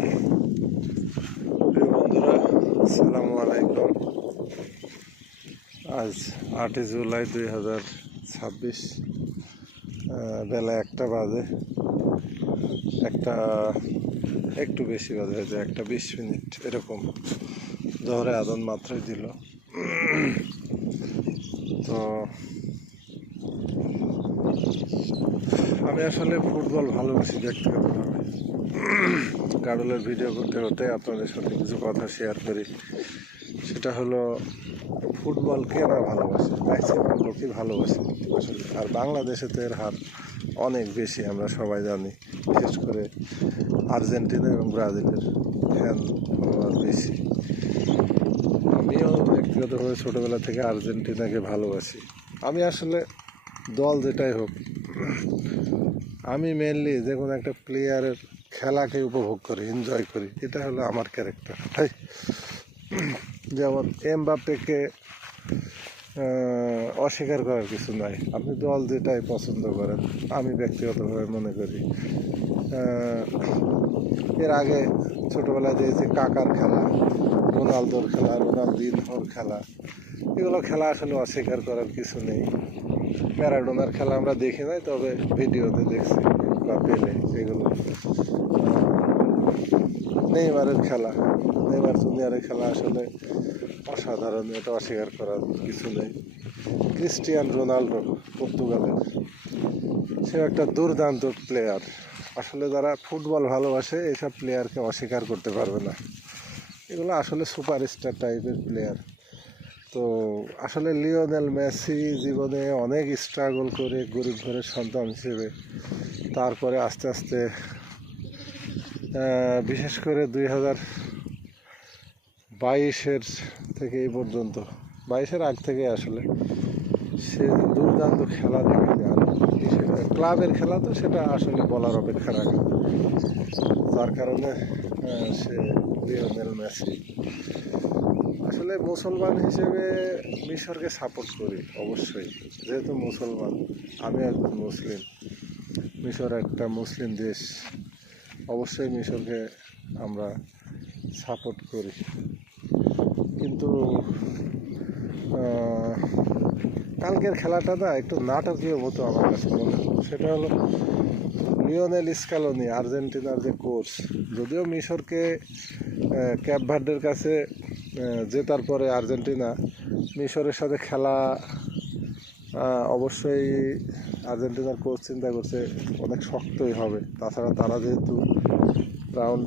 প্রিয় বন্ধুরা, আসসালামু আলাইকুম। আজ 8 জুলাই 2026, বেলা 1টা বাজে। একটা একটু বেশি বাজে, হয়েছে 1:20 এরকম। জোহরে আজান মাত্রই দিল। তো আমি আসলে ফুটবল ভালোবাসি ব্যক্তিগতভাবে। গাড়লের ভিডিও করতে করতে আপনাদের সাথে কিছু কথা শেয়ার করি। সেটা হলো, ফুটবলকে না ভালোবাসে, ম্যাক্সিমাম লোকই ভালোবাসে আসলে। আর বাংলাদেশে তো এর হার অনেক বেশি, আমরা সবাই জানি। বিশেষ করে আর্জেন্টিনা এবং ব্রাজিলের ফ্যান ফলোয়ার বেশি। আমিও ব্যক্তিগতভাবে ছোটোবেলা থেকে আর্জেন্টিনাকে ভালোবাসি। আমি আসলে দল যেটাই হোক, আমি মেনলি যে কোনো একটা প্লেয়ারের খেলাকে উপভোগ করি, এনজয় করি। এটা হলো আমার ক্যারেক্টার। তাই যেমন এমবাপ্পেকে অস্বীকার করার কিছু নাই। আপনি দল যেটাই পছন্দ করেন, আমি ব্যক্তিগতভাবে মনে করি এর আগে ছোটোবেলায় দিয়েছি কাকার খেলা, রোনালদোর খেলা, রোনালদিনহোর খেলা, এগুলো খেলা আসলে অস্বীকার করার কিছু নেই। ম্যারাডোনার খেলা আমরা দেখি নাই, তবে ভিডিওতে দেখছি বা পেলে এগুলো। নেইমারের খেলা, নেইমার জুনিয়রের খেলা আসলে অসাধারণ, এটা অস্বীকার করার কিছু নেই। ক্রিস্টিয়ানো রোনাল্ডো, পর্তুগালের, সে একটা দুর্দান্ত প্লেয়ার। আসলে যারা ফুটবল ভালোবাসে এইসব প্লেয়ারকে অস্বীকার করতে পারবে না। এগুলো আসলে সুপারস্টার টাইপের প্লেয়ার। তো আসলে লিওনেল মেসি জীবনে অনেক স্ট্রাগল করে গরিব ঘরের সন্তান হিসেবে, তারপরে আস্তে আস্তে বিশেষ করে 2022 থেকে এই পর্যন্ত, 22-এর আগ থেকে আসলে সে দুর্দান্ত খেলা দেখা যায়। আর ক্লাবের খেলা তো সেটা আসলে বলার অপেক্ষা রাখে, যার কারণে সে লিওনেল মেসি। আসলে মুসলমান হিসেবে মিশরকে সাপোর্ট করি অবশ্যই, যেহেতু মুসলমান, আমি একজন মুসলিম। মিশর একটা মুসলিম দেশ, অবশ্যই মিশরকে আমরা সাপোর্ট করি। কিন্তু কালকের খেলাটা না একটু নাটকীয় মতো আমার কাছে মনে হলো। সেটা হলো, লিওনেল স্ক্যালোনি, আর্জেন্টিনার যে কোচ, যদিও মিশরকে ক্যাপ ভার্ডের কাছে জেতার পরে আর্জেন্টিনা মিশরের সাথে খেলা, অবশ্যই আর্জেন্টিনার কোচ চিন্তা করছে অনেক শক্তই হবে। তাছাড়া তারা যেহেতু রাউন্ড